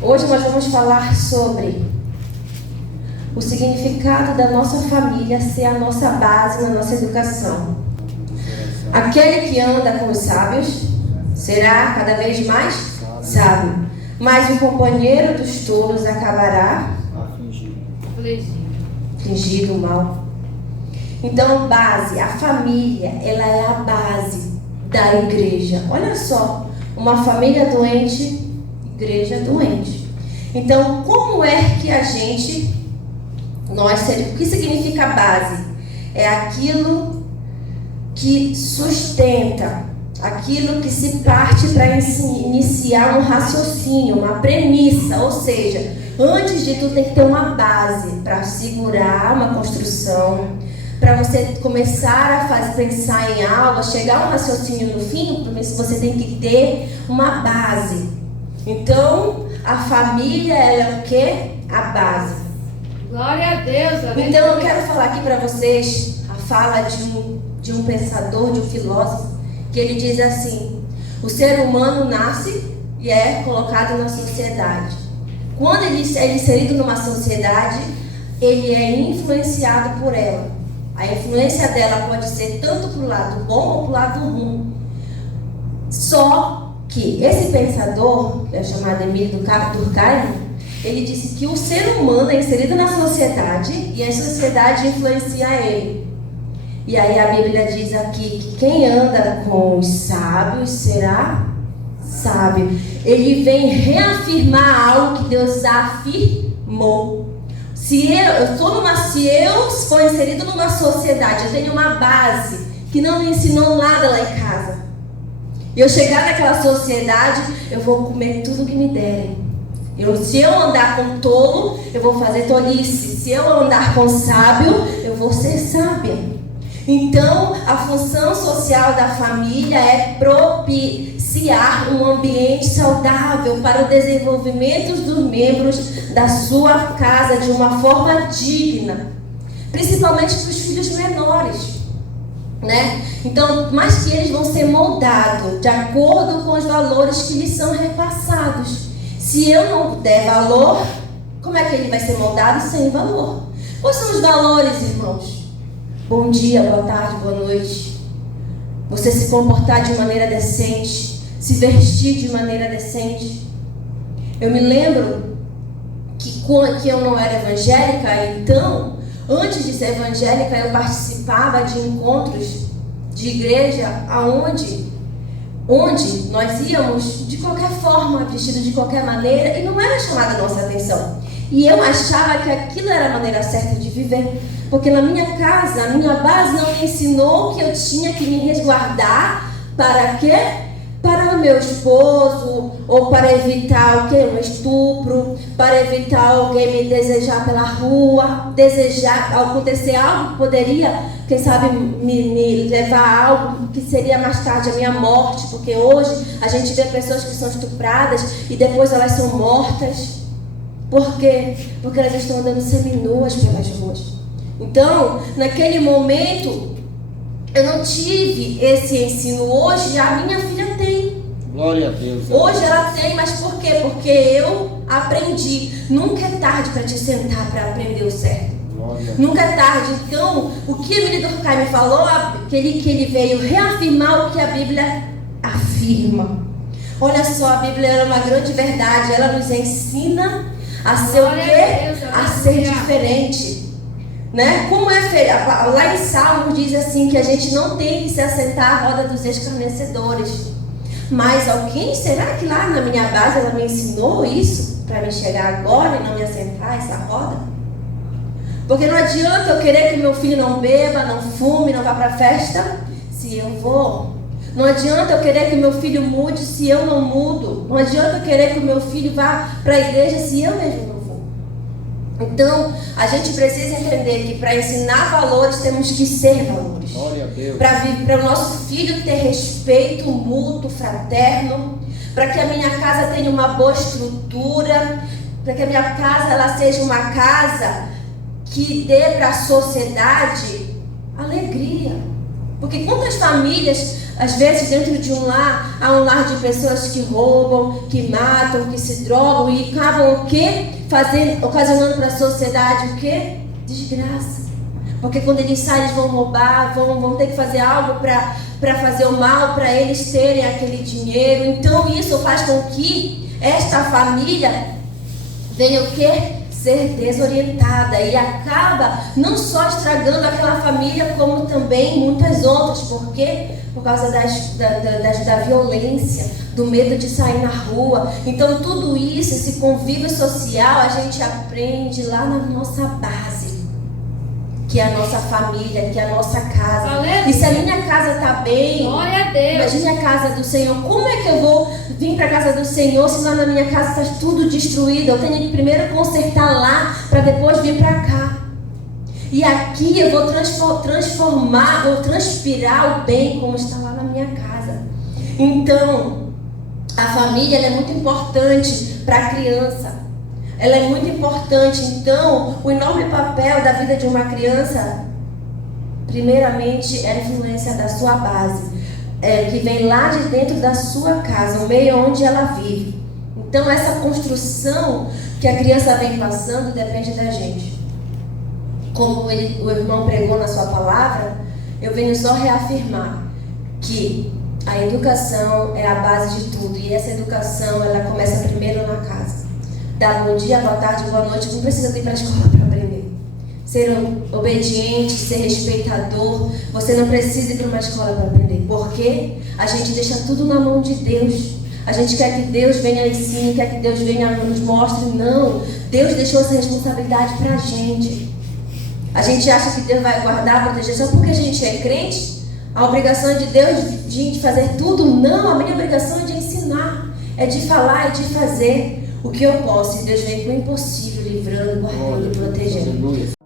Hoje nós vamos falar sobre o significado da nossa família ser a nossa base na nossa educação. Aquele que anda com os sábios será cada vez mais sábio, mas o companheiro dos tolos acabará fingindo o mal. Então, base, a família, ela é a base da igreja. Olha só, uma família doente, igreja doente. Então, como é que o que significa base? É aquilo que sustenta, aquilo que se parte para iniciar um raciocínio, uma premissa, ou seja, antes de tudo tem que ter uma base para segurar uma construção, para você começar a pensar em aula, chegar a um raciocínio no fim, você tem que ter uma base. Então, a família é o quê? A base. Glória a Deus. Amém. Então, eu quero falar aqui para vocês a fala de um pensador, de um filósofo, que ele diz assim: o ser humano nasce e é colocado na sociedade. Quando ele é inserido numa sociedade, ele é influenciado por ela. A influência dela pode ser tanto para o lado bom ou para o lado ruim. Só que esse pensador, que é chamado Emile Durkheim, ele disse que o ser humano é inserido na sociedade e a sociedade influencia ele. E aí a Bíblia diz aqui que quem anda com os sábios será sábio. Ele vem reafirmar algo que Deus afirmou. Se eu for inserido numa sociedade, eu tenho uma base que não me ensinou nada lá em casa, e eu chegar naquela sociedade, eu vou comer tudo que me derem. Se eu andar com tolo, eu vou fazer tolice. Se eu andar com sábio, eu vou ser sábia. Então, a função social da família é propiciar um ambiente saudável para o desenvolvimento dos membros da sua casa de uma forma digna, principalmente para os filhos menores, né? Então, mas que eles vão ser moldados de acordo com os valores que lhes são repassados. Se eu não der valor, como é que ele vai ser moldado sem valor? Quais são os valores, irmãos? Bom dia, boa tarde, boa noite. Você se comportar de maneira decente, se vestir de maneira decente. Eu me lembro que eu não era evangélica, então, antes de ser evangélica, eu participava de encontros de igreja onde nós íamos de qualquer forma, vestidos de qualquer maneira, e não era chamada a nossa atenção. E eu achava que aquilo era a maneira certa de viver, porque na minha casa, a minha base não me ensinou que eu tinha que me resguardar para quê? Para o meu esposo, ou para evitar o quê? Um estupro, para evitar alguém me desejar pela rua, desejar acontecer algo que poderia, quem sabe, me levar a algo que seria mais tarde a minha morte, porque hoje a gente vê pessoas que são estupradas e depois elas são mortas. Por quê? Porque elas estão andando seminuas pelas ruas. Então, naquele momento, eu não tive esse ensino. Hoje a minha filha tem. Glória a Deus. Hoje ela tem, mas por quê? Porque eu aprendi. Nunca é tarde para te sentar para aprender o certo. Nunca é tarde. Então, o que Emile Durkheim me falou, que ele veio reafirmar o que a Bíblia afirma. Olha só, a Bíblia é uma grande verdade. Ela nos ensina a ser o quê? A ser diferente. Né? Como é feito? Lá em Salmos diz assim que a gente não tem que se assentar à roda dos escarnecedores. Mas alguém, será que lá na minha base ela me ensinou isso? Para me chegar agora e não me assentar a essa roda? Porque não adianta eu querer que meu filho não beba, não fume, não vá para a festa, se eu vou. Não adianta eu querer que meu filho mude se eu não mudo. Não adianta eu querer que o meu filho vá para a igreja se eu mesmo não vou. Então, a gente precisa entender que para ensinar valores temos que ser valores. Glória a Deus. Para o nosso filho ter respeito mútuo, fraterno, para que a minha casa tenha uma boa estrutura, para que a minha casa ela seja uma casa que dê para a sociedade alegria. Porque quantas famílias Às vezes dentro de um lar, há um lar de pessoas que roubam, que matam, que se drogam e acabam o quê? Ocasionando para a sociedade o quê? Desgraça. Porque quando eles saem, eles vão roubar, vão ter que fazer algo para fazer o mal, para eles terem aquele dinheiro. Então isso faz com que esta família venha o quê? Ser desorientada e acaba não só estragando aquela família, como também muitas outras. Por quê? Por causa da violência, do medo de sair na rua. Então tudo isso, esse convívio social, a gente aprende lá na nossa base, que é a nossa família, que é a nossa casa. Aleluia. E se a minha casa está bem, Glória a Deus. imagine a casa do Senhor. Como é que eu vou vir para a casa do Senhor se lá na minha casa está tudo destruído? Eu tenho que primeiro consertar lá para depois vir para cá. E aqui eu vou transformar, vou transpirar o bem como está lá na minha casa. Então, a família ela é muito importante para a criança. Ela é muito importante. Então, o enorme papel da vida de uma criança, primeiramente, é a influência da sua base, que vem lá de dentro da sua casa, o meio onde ela vive. Então, essa construção que a criança vem passando depende da gente. Como o irmão pregou na sua palavra, eu venho só reafirmar que a educação é a base de tudo. E essa educação, ela começa primeiro na casa. Dar bom dia, boa tarde, boa noite. Não precisa ir para a escola para aprender. Ser obediente, ser respeitador. Você não precisa ir para uma escola para aprender. Porque a gente deixa tudo na mão de Deus. A gente quer que Deus venha e ensine, quer que Deus venha e nos mostre. Não. Deus deixou essa responsabilidade para a gente. A gente acha que Deus vai guardar, proteger só porque a gente é crente. A obrigação de Deus de fazer tudo? Não, a minha obrigação é de ensinar. É de falar e de fazer o que eu posso. E Deus vem com o impossível, livrando, guardando e protegendo.